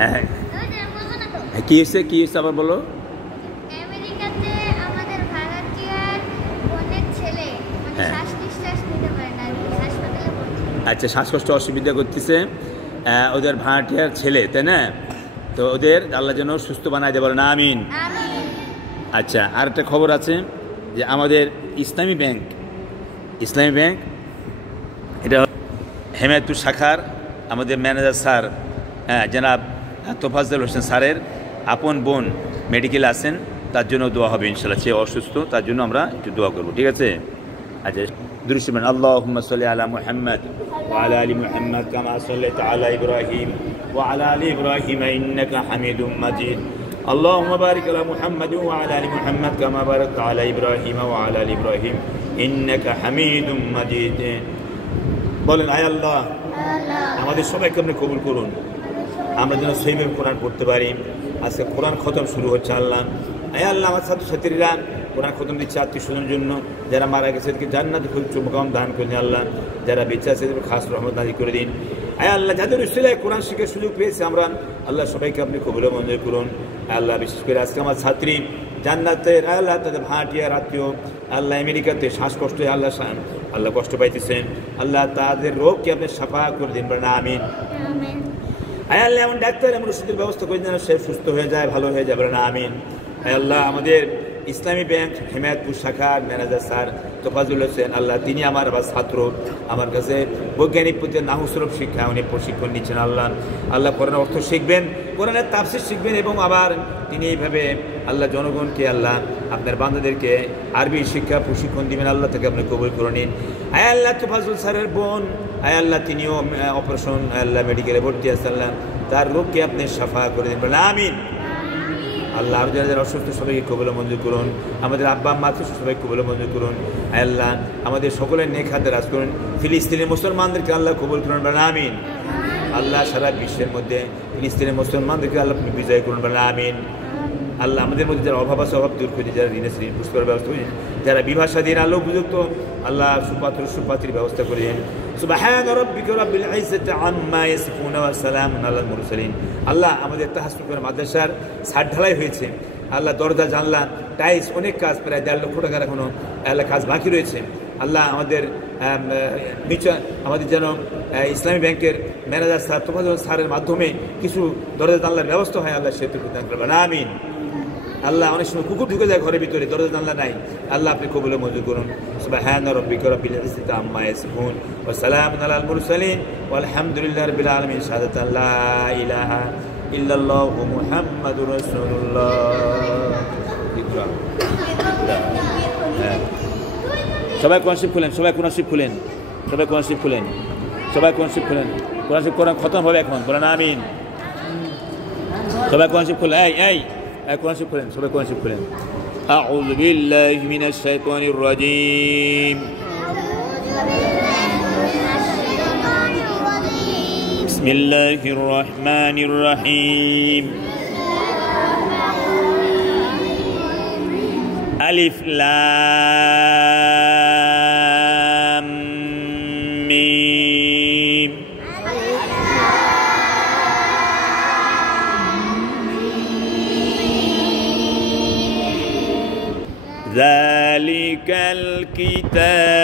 হ্যাঁ, কি হয়েছে কি হয়েছে আবার বলো। আমেরিকাতে আমাদের ভাড়াটিয়ার বোনের ছেলে মানে শ্বাস নিঃশ্বাস নিতে পারে না, হাসপাতালে ভর্তি। আচ্ছা, শ্বাসকষ্ট অসুবিধা করতেছে ওদের ভাড়াটিয়ার ছেলে, তাই না? তো ওদের আল্লাহ যেন সুস্থ বানায় দেয়, বলেন আমিন। আচ্ছা, আর একটা খবর আছে যে আমাদের ইসলামী ব্যাংক এটা হেমায়তুর শাখার আমাদের ম্যানেজার স্যার জনাব তোফাজ্জল হোসেন স্যারের আপন বোন মেডিকেলে আছেন, তার জন্য দোয়া হবে ইনশাআল্লাহ। সে অসুস্থ, তার জন্য আমরা একটু দোয়া করবো, ঠিক আছে? আচ্ছা, দুরূদ শরীফ আল্লাহুম্মা সাল্লি আলা মুহাম্মাদ ওয়া আলা আলি মুহাম্মাদ কামা সাল্লাইতা আলা ইব্রাহিম ওয়া আলা আলি ইব্রাহিম ইন্নাকা হামিদুম মাজিদ। আল্লাহুম্মা বারিক আলা মুহাম্মাদ ওয়া আলা আলি মুহাম্মাদ কামা বারাকতা আলা ইব্রাহিম ওয়া আলা আলি ইব্রাহিম ইন্নাকা হামিদুম মাজিদ। বলেন, আয় আল্লাহ আমাদের সবাইকে আপনি কবুল করুন, আমরা যেন সেইভাবে কোরআন পড়তে পারি। আজকে কোরআন খতম শুরু হচ্ছে আল্লাহ। আয় আল্লাহ আমার ছাত্রছাত্রীরা কোরআন খতম দিচ্ছে আত্মীয় স্বজনের জন্য, যারা মারা গেছে তাদেরকে জান্নাতে খুব চুমকাম দান করে দিন আল্লাহ, যারা বেঁচে আছে তাদের খাস রহমত নাজিল করে দিন। আয় আল্লাহ যাদের উসিলায় কোরআন শিখার সুযোগ পেয়েছে আমরা, আল্লাহ সবাইকে আপনি কবুল মঞ্জুর করুন। আল্লাহ বিশেষ করে আজকে আমার ছাত্রী জান্নাতের আল্লাহ তাদের ভাড়াটিয়ার আত্মীয় আল্লাহ আমেরিকাতে শ্বাসকষ্ট আল্লাহ কষ্ট পাইতেছেন, আল্লাহ তাদের রোগকে আপনি সাফা করে দিন, বলেন আমিন। আয় আল্লাহ এমন ডাক্তার এমন ওষুধের ব্যবস্থা করে যেন সে সুস্থ হয়ে যায়, ভালো হয়ে যায়, বলেন আমিন। আয় আল্লাহ আমাদের ইসলামী ব্যাংক হেমায়তপুর শাখার ম্যানেজার স্যার তোফাজ্জল হোসেন, আল্লাহ তিনি আমার ছাত্র, আমার কাছে বৈজ্ঞানিক প্রতি নাহুসরফ শিক্ষা উনি প্রশিক্ষণ নিচ্ছেন। আল্লাহ কোরআনের অর্থ শিখবেন, কোরআনের তাফসীর শিখবেন, এবং আবার তিনি এইভাবে আল্লাহ জনগণকে আল্লাহ আপনার বান্দাদেরকে আরবি শিক্ষা প্রশিক্ষণ দিবেন। আল্লাহ থেকে আপনি কবুল করে নিন। আয় আল্লাহ তোফাজ্জল স্যারের বোন, আয় আল্লাহ তিনিও অপারেশন আল্লাহ মেডিকেলে ভর্তি আছে, আল্লাহ তার রোগকে আপনি সাফা করে দিন, বলেন আমিন। আল্লাহ আর যারা অসুস্থ সবাইকে কবুল মঞ্জুর করুন, আমাদের আব্বা আম্মা সবাইকে কবুল মঞ্জুর করুন। আল্লাহ আমাদের সকলের নেক হাতে রাজ করুন, ফিলিস্তিনের মুসলমানদেরকে আল্লাহ কবুল করুন, বলেন আমিন। আল্লাহ সারা বিশ্বের মধ্যে ফিলিস্তিনের মুসলমানদেরকে আল্লাহ বিজয় করুন, বলেন আমিন। আল্লাহ আমাদের মধ্যে যারা অভাব আছে অভাব দূর করে, যারা ঋণে ঋণ পুরস্কার ব্যবস্থা করেন, যারা বিবাহ স্বাধীন আল্লাহ উপযুক্ত আল্লাহ সুপাত্রীর ব্যবস্থা করেন। সুবহান রাব্বিকা রাব্বিল ইজ্জাতি আম্মা ইয়াসিফুন ওয়া সালামুন আলাল মুরসালিন। আল্লাহ আমাদের তাহাজ্জুদ মাদ্রাসার ছাদ ঢালাই হয়েছে, আল্লাহ দরজা জানলা টাইলস অনেক কাজ, প্রায় 1.5 লক্ষ টাকার এখনো আল্লাহ কাজ বাকি রয়েছে। আল্লাহ আমাদের যেন ইসলামী ব্যাংকের ম্যানেজার স্যার তোফাজ্জল স্যারের মাধ্যমে কিছু দরজা জানলার ব্যবস্থা হয়, আল্লাহ সেতু প্রদান করবেন, আমিন। আল্লাহ অনেক সময় কুকুর ঢুকে যায় ঘরের ভিতরে, দরজা জানলা নাই, আল্লাহ আপনি কবুল মঞ্জুর করুন। সুবহানা রাব্বিকা রাব্বিল ইজ্জাতি আম্মা ইয়াসিফুন ওয়া সালামুন আলাল মুরসালিন ওয়ালহামদুলিল্লাহি রাব্বিল আলামিন। শাহাদাতু লা ইলাহা ইল্লাল্লাহু মুহাম্মাদুর রাসূলুল্লাহ। সবাই কোরআন শরীফ খুলেন, সবাই কোরআন শরীফ খুলেন, সবাই কোরআন শরীফ খুলেন, সবাই কোরআন শরীফ খুলেন। কোরআন শরীফ কোরআন খতম হবে এখন, বলেন আমিন। সবাই কোরআন শরীফ খুলেন, এই কোরআন শরীফ খুলেন, সবাই কোরআন শরীফ খুলেন। আউযু বিল্লাহি মিনাশ শাইতানির রাজীম। বিসমিল্লাহির রহমানির রহিম। আলিফ লাম মিম। ذلك الكتاب